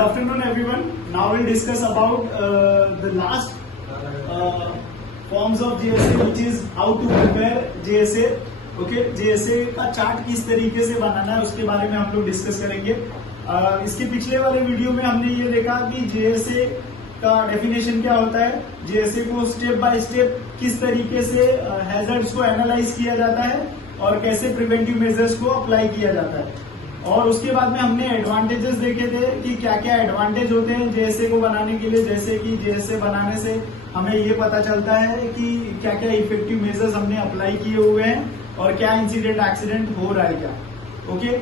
Good afternoon, everyone. Now we'll discuss about the last forms of JSA, which is how to prepare JSA. Okay, JSA का chart किस तरीके से बनाना है उसके बारे में हम लोग डिस्कस करेंगे. इसके पिछले वाले वीडियो में हमने ये देखा कि JSA का डेफिनेशन क्या होता है, JSA को स्टेप बाय स्टेप किस तरीके से हैजर्ड्स को एनालाइज किया जाता है और कैसे प्रिवेंटिव मेजर्स को अप्लाई किया जाता है. और उसके बाद में हमने एडवांटेजेस देखे थे कि क्या क्या एडवांटेज होते हैं JSA को बनाने के लिए. जैसे कि JSA बनाने से हमें ये पता चलता है कि क्या क्या इफेक्टिव मेजर्स हमने अप्लाई किए हुए हैं और क्या इंसिडेंट एक्सीडेंट हो रहा है क्या. ओके,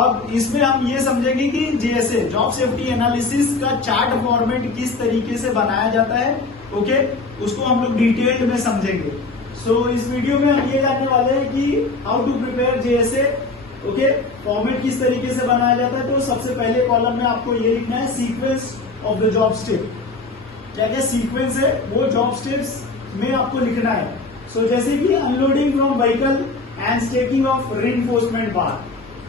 अब इसमें हम ये समझेंगे कि JSA जॉब सेफ्टी एनालिसिस का चार्ट फॉर्मेट किस तरीके से बनाया जाता है. ओके, उसको हम लोग डिटेल्ड में समझेंगे. सो इस वीडियो में हम ये जानने वाले हैं कि how to prepare JSA. Okay, format किस तरीके से बनाया जाता है. तो सबसे पहले कॉलम में आपको ये लिखना है sequence of the job step. क्या क्या सीक्वेंस है वो जॉब स्टेप्स में आपको लिखना है. सो जैसे कि unloading from vehicle and stacking of reinforcement bar.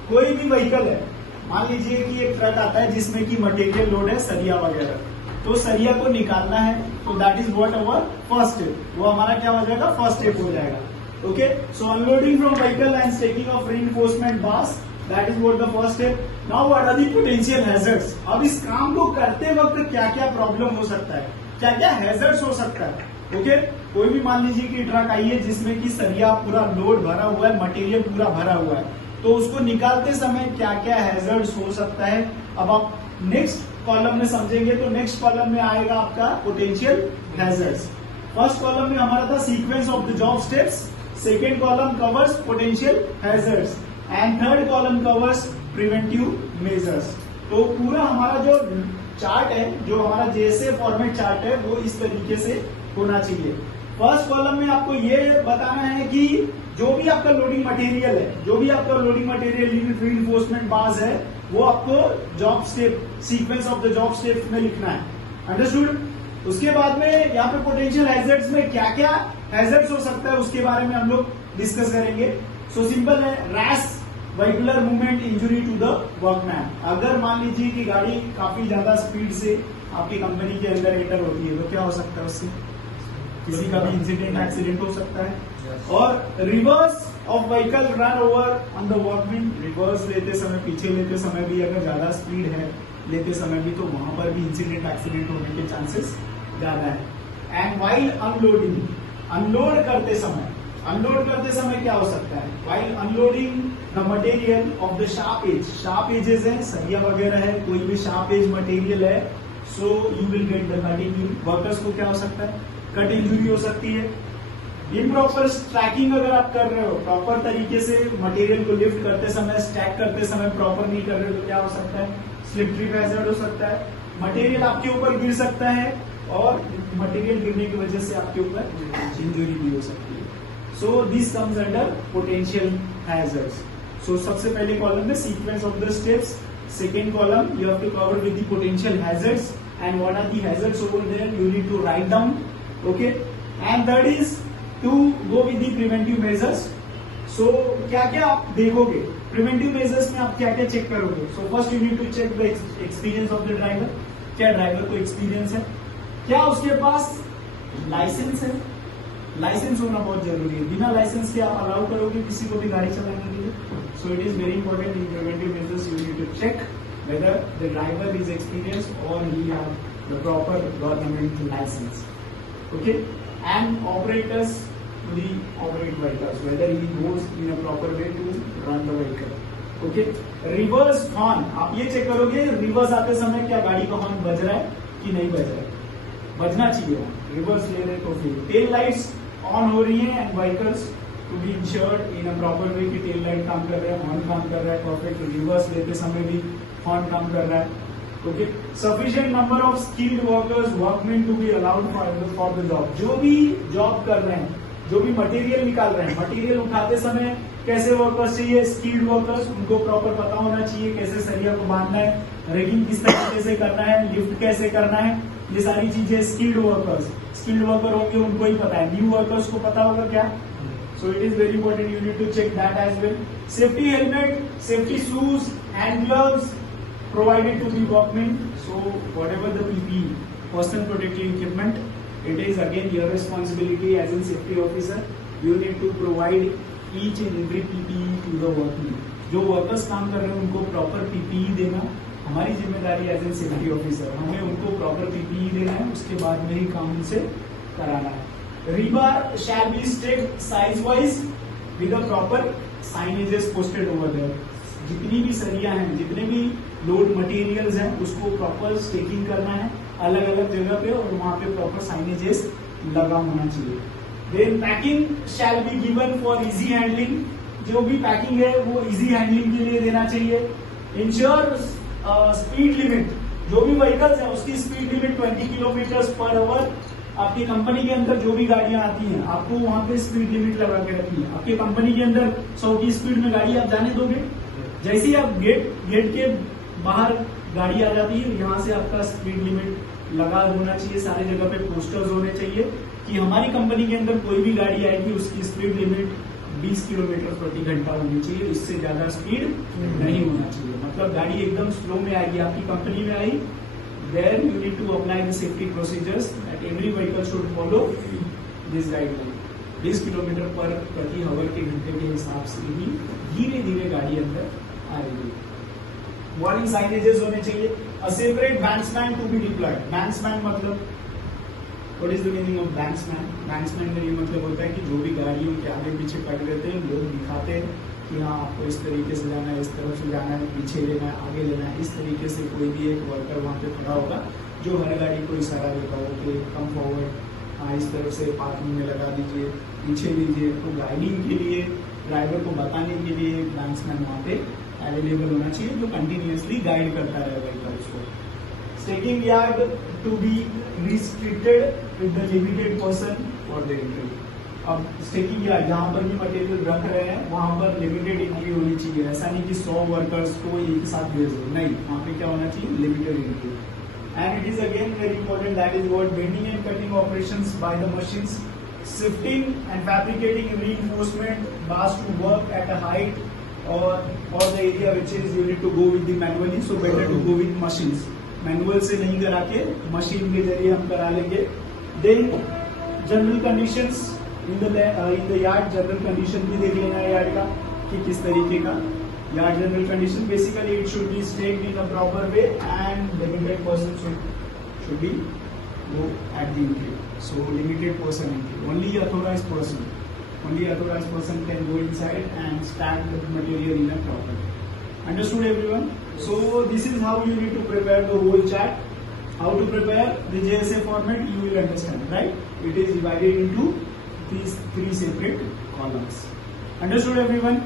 कोई भी व्हीकल है, मान लीजिए कि एक ट्रक आता है जिसमें कि मटेरियल लोड है सरिया वगैरह, तो सरिया को निकालना है. तो that is what our first step. वो हमारा क्या हो जाएगा, फर्स्ट स्टेप हो जाएगा. Okay, so unloading from vehicle and staking of reinforcement bars, that is what the first step. Now what are the potential hazards? अब इस काम को करते वक्त क्या क्या प्रॉब्लम हो सकता है, क्या क्या हैजर्ड्स हो सकता है. ओके, कोई भी मान लीजिए कि ट्रक आई है जिसमें कि सरिया पूरा लोड भरा हुआ है, मटेरियल पूरा भरा हुआ है, तो उसको निकालते समय क्या क्या हैजर्ड्स हो सकता है. अब आप नेक्स्ट कॉलम में समझेंगे तो नेक्स्ट कॉलम में आएगा आपका पोटेंशियल हैजर्ड्स. फर्स्ट कॉलम में हमारा था sequence of the job steps, second column covers potential hazards and third column covers preventive measures. तो पूरा हमारा जो चार्ट है, जो हमारा JSA फॉर्मेट चार्ट है, वो इस तरीके से होना चाहिए. फर्स्ट कॉलम में आपको ये बताना है कि जो भी आपका लोडिंग मटेरियल है, जो भी आपका लोडिंग मटेरियल रीइंफोर्समेंट बार्स है, वो आपको job step sequence of the job step में लिखना है. अंडरस्टूड. उसके बाद में यहाँ पे पोटेंशियल हैजर्ड्स में क्या क्या हैजर्ड्स हो सकता है उसके बारे में हम लोग डिस्कस करेंगे. सो सिंपल है, rash vehicular movement injury to the workman. अगर मान लीजिए कि गाड़ी काफी ज्यादा स्पीड से आपकी कंपनी के अंदर एंटर होती है तो क्या हो सकता है, उससे किसी का भी इंसिडेंट एक्सीडेंट हो सकता है. और reverse of vehicle run over on the workman. Reverse लेते समय, पीछे लेते समय भी अगर ज्यादा स्पीड है लेते समय भी, तो वहां पर भी इंसिडेंट एक्सीडेंट होने के चांसेस ज्यादा है. एंड वाइल अनलोडिंग, अनलोड करते समय क्या हो सकता है, while unloading the material of the sharp edge. Sharp edges है, सरिया वगैरह है, कोई भी शार्प एज मटेरियल है, so you will get the cut injury. Workers को क्या हो सकता है, कट इंजुरी हो सकती है. इम्प्रॉपर स्टैकिंग अगर आप कर रहे हो, प्रॉपर तरीके से मटेरियल को लिफ्ट करते समय, स्टैक करते समय प्रॉपर नहीं कर रहे हो, तो क्या हो सकता है, स्लिप ट्रिप हैजर्ड हो सकता है. मटेरियल आपके ऊपर गिर सकता है और मटेरियल गिरने की वजह से आपके ऊपर इंजुरी भी हो सकती है. So this comes under potential hazards. So सबसे पहले कॉलम में sequence of the steps, second column you have to cover with the potential hazards and what are the hazards over there, you need to write down. Okay, and third is to go with the preventive measures. So क्या क्या आप देखोगे preventive measures में, आप क्या क्या check करोगे. So first you need to check the experience of the driver. क्या ड्राइवर को एक्सपीरियंस है, क्या उसके पास लाइसेंस है. लाइसेंस होना बहुत जरूरी है. बिना लाइसेंस के आप अलाउ करोगे किसी को भी गाड़ी चलाने के लिए. So it is very important in preventive measures. You need to check whether the driver is experience और he have the proper government licence. Okay, and operators to the operate vehicles, whether he goes in a proper way to run the vehicle. Okay, reverse horn आप ये check करोगे, reverse आते समय क्या गाड़ी का horn बज रहा है कि नहीं बज रहा है. बजना चाहिए. रिवर्स ले रहे तो फिर टेल लाइट्स ऑन हो रही है and vehicles to be insured in a proper way कि टेल लाइट काम कर रहा है, हॉर्न काम कर रहा है परफेक्ट. रिवर्स लेते समय भी हॉर्न काम कर रहा है. Okay, sufficient number of skilled workers, workmen to be allowed for the job. जो भी जॉब कर रहे हैं, जो भी मटेरियल निकाल रहे हैं, मटेरियल उठाते समय कैसे वर्कर्स चाहिए, स्किल्ड वर्कर्स. उनको प्रॉपर पता होना चाहिए कैसे सरिया को बांधना है, रेगिंग किस तरीके से करना है, लिफ्ट कैसे करना है, ये सारी चीजें स्किल्ड वर्कर्स. स्किल्ड वर्कर होंगे उनको ही पता है, न्यू वर्कर्स को पता होगा क्या. So it is very important, you need to check that as well. Safety helmet, safety shoes, hand gloves, provided to the workmen. So whatever the PPE, personal protective equipment, it is again your responsibility as a safety officer. You need to provide each and every PPE to the workmen. जो workers काम कर रहे हैं उनको proper PPE देना हमारी जिम्मेदारी as a safety officer. हमें उनको प्रॉपर PPE देना है, उसके बाद में ही काम उनसे कराना है. Rebar shall be staked size wise with a proper signages posted over there. जितनी भी सरिया हैं, जितने भी लोड मटेरियल्स हैं, उसको प्रॉपर स्टेकिंग करना है अलग अलग जगह पे और वहां पे प्रॉपर साइनेजेस लगा होना चाहिए. Then packing shall be given for easy handling. जो भी पैकिंग है वो इजी हैंडलिंग के लिए देना चाहिए. इंश्योर स्पीड लिमिट, जो भी व्हीकल्स है उसकी speed limit 20 kilometre per hour. आपकी कंपनी के अंदर जो भी गाड़ियां आती हैं आपको वहां पे स्पीड लिमिट लगा के रखनी है. आपकी कंपनी के अंदर 100 की स्पीड में गाड़ी आप जाने दोगे? जैसे ही आप गेट के बाहर गाड़ी आ जाती है, यहाँ से आपका स्पीड लिमिट लगा होना चाहिए. सारी जगह पे पोस्टर्स होने चाहिए कि हमारी कंपनी के अंदर कोई भी गाड़ी आएगी उसकी स्पीड लिमिट 20 किलोमीटर प्रति घंटा होनी चाहिए. इससे ज्यादा स्पीड नहीं होना चाहिए. मतलब गाड़ी एकदम स्लो में आएगी, आपकी कंपनी में आई, there you need to apply the safety procedures that every vehicle should follow this guideline. 20 kilometre पर प्रति आवर के घंटे के हिसाब से ही धीरे धीरे गाड़ी अंदर आएगी. वार्निंग साइनेजेस होने चाहिए. A separate banksman to be deployed. Banksman मतलब what is the meaning of banksman? Banksman का ये मतलब होता है कि जो भी गाड़ियों के आगे पीछे खड़े रहते हैं, लोग दिखाते हैं कि हाँ आपको इस तरीके से जाना है, इस तरफ से जाना है, पीछे लेना है, आगे लेना है. इस तरीके से कोई भी एक वर्कर वहाँ पे खड़ा होगा जो हर गाड़ी को इशारा देता हो कि कम फॉरवर्ड, हाँ इस तरफ से पार्किंग में लगा दीजिए, पीछे लीजिए. तो गाइडिंग के लिए, ड्राइवर को बताने के लिए बैंक्समैन वहाँ पे अवेलेबल होना चाहिए जो कंटिन्यूअसली गाइड करता रहेगा व्हीकल्स को. Stacking yard to be restricted with the limited person for the entry. अब स्टेकिंग यार्ड जहाँ पर भी मटेरियल रख रहे हैं वहां पर लिमिटेड एंट्री होनी चाहिए. ऐसा नहीं कि 100 वर्कर्स को एक साथ भेज दो, नहीं. वहाँ पे क्या होना चाहिए? Limited entry. And it is again very important, that is what bending and cutting operations by the machines, shifting and fabricating reinforcement bars to work at a height or the area which is you need to go with the manually, so better to go with machines. Manual से नहीं करा के machine के जरिए हम करा लेंगे. Then general conditions in the yard. General condition भी देख लेना है यार्ड का कि किस तरीके का yard. General condition basically it should be stacked in a proper way and limited person should be go at the entry. So limited person entry. Only authorized person can go inside and stack the material in a proper. Understood everyone? So this is how you need to prepare the whole chart. How to prepare the JSA format you will understand, right? It is divided into these 3 separate columns. Understood everyone?